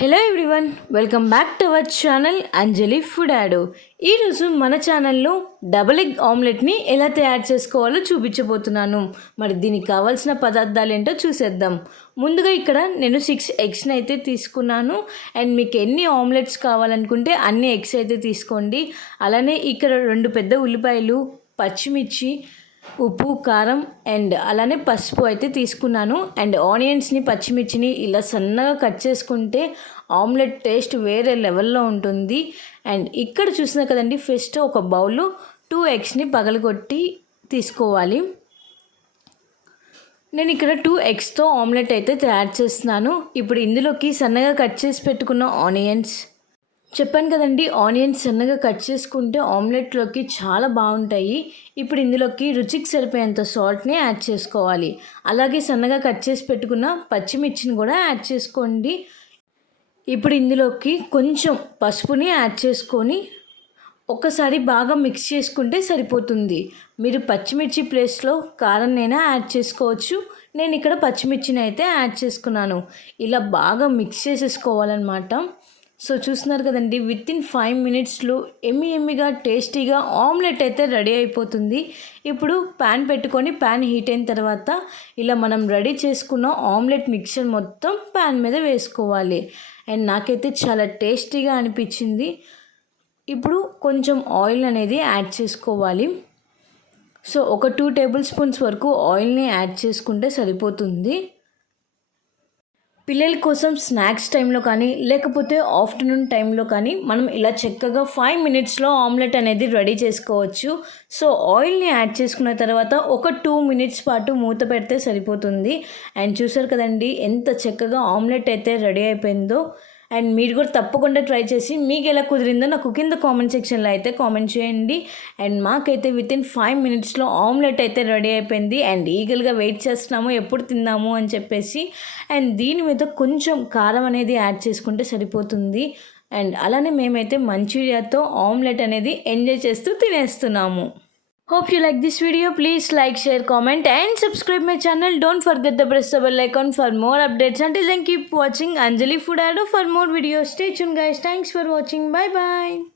Hello everyone welcome back to our channel Anjali food యాడో ఈరోజు మన ఛానల్లో డబుల్ ఎగ్ ఆమ్లెట్ని ఎలా తయారు చేసుకోవాలో చూపించబోతున్నాను. మరి దీనికి కావాల్సిన పదార్థాలు ఏంటో చూసేద్దాం. ముందుగా ఇక్కడ నేను సిక్స్ ఎగ్స్ని అయితే తీసుకున్నాను. అండ్ మీకు ఎన్ని ఆమ్లెట్స్ కావాలనుకుంటే అన్ని ఎగ్స్ అయితే తీసుకోండి. అలానే ఇక్కడ రెండు పెద్ద ఉల్లిపాయలు పచ్చిమిర్చి ఉప్పు కారం అండ్ అలానే పసుపు అయితే తీసుకున్నాను. అండ్ ఆనియన్స్ని పచ్చిమిర్చిని ఇలా సన్నగా కట్ చేసుకుంటే ఆమ్లెట్ టేస్ట్ వేరే లెవెల్లో ఉంటుంది. అండ్ ఇక్కడ చూసిన కదండి ఫస్ట్ ఒక బౌల్లో టూ ఎగ్స్ని పగలగొట్టి తీసుకోవాలి. నేను ఇక్కడ టూ ఎగ్స్తో ఆమ్లెట్ అయితే తయారు చేస్తున్నాను. ఇప్పుడు ఇందులోకి సన్నగా కట్ చేసి పెట్టుకున్న ఆనియన్స్ చెప్పాను కదండి ఆనియన్స్ సన్నగా కట్ చేసుకుంటే ఆమ్లెట్లోకి చాలా బాగుంటాయి. ఇప్పుడు ఇందులోకి రుచికి సరిపోయేంత సాల్ట్ని యాడ్ చేసుకోవాలి. అలాగే సన్నగా కట్ చేసి పెట్టుకున్న పచ్చిమిర్చిని కూడా యాడ్ చేసుకోండి. ఇప్పుడు ఇందులోకి కొంచెం పసుపుని యాడ్ చేసుకొని ఒకసారి బాగా మిక్స్ చేసుకుంటే సరిపోతుంది. మీరు పచ్చిమిర్చి ప్లేస్లో కారంనైనా యాడ్ చేసుకోవచ్చు. నేను ఇక్కడ పచ్చిమిర్చిని అయితే యాడ్ చేసుకున్నాను. ఇలా బాగా మిక్స్ చేసేసుకోవాలన్నమాట. సో చూస్తున్నారు కదండి విత్ ఇన్ ఫైవ్ మినిట్స్లో ఎమ్మి ఎమ్మిగా టేస్టీగా ఆమ్లెట్ అయితే రెడీ అయిపోతుంది. ఇప్పుడు ప్యాన్ పెట్టుకొని ప్యాన్ హీట్ అయిన తర్వాత ఇలా మనం రెడీ చేసుకున్న ఆమ్లెట్ మిక్చర్ మొత్తం ప్యాన్ మీద వేసుకోవాలి. అండ్ నాకైతే చాలా టేస్టీగా అనిపించింది. ఇప్పుడు కొంచెం ఆయిల్ అనేది యాడ్ చేసుకోవాలి. సో ఒక టూ టేబుల్ స్పూన్స్ వరకు ఆయిల్ని యాడ్ చేసుకుంటే సరిపోతుంది. పిల్లల కోసం స్నాక్స్ టైంలో కానీ లేకపోతే ఆఫ్టర్నూన్ టైంలో కానీ మనం ఇలా చక్కగా ఫైవ్ మినిట్స్లో ఆమ్లెట్ అనేది రెడీ చేసుకోవచ్చు. సో ఆయిల్ని యాడ్ చేసుకున్న తర్వాత ఒక టూ మినిట్స్ పాటు మూత పెడితే సరిపోతుంది. అండ్ చూసారు కదండి ఎంత చక్కగా ఆమ్లెట్ అయితే రెడీ అయిపోయిందో. అండ్ మీరు కూడా తప్పకుండా ట్రై చేసి మీకు ఎలా కుదిరిందో నాకు కింద కామెంట్ సెక్షన్లో అయితే కామెంట్ చేయండి. అండ్ మాకైతే విత్ ఇన్ ఫైవ్ మినిట్స్లో ఆమ్లెట్ అయితే రెడీ అయిపోయింది. అండ్ ఈగల్గా వెయిట్ చేస్తున్నాము ఎప్పుడు తిందాము అని చెప్పేసి. అండ్ దీని మీద కొంచెం కారం అనేది యాడ్ చేసుకుంటే సరిపోతుంది. అండ్ అలానే మేమైతే మంచూరియాతో ఆమ్లెట్ అనేది ఎంజాయ్ చేస్తూ తినేస్తున్నాము. Hope you like this video. Please like, share, comment and subscribe my channel. Don't forget the press the bell icon for more updates. Until then keep watching Anjali Food Addo for more videos. Stay tuned guys. Thanks for watching. Bye bye.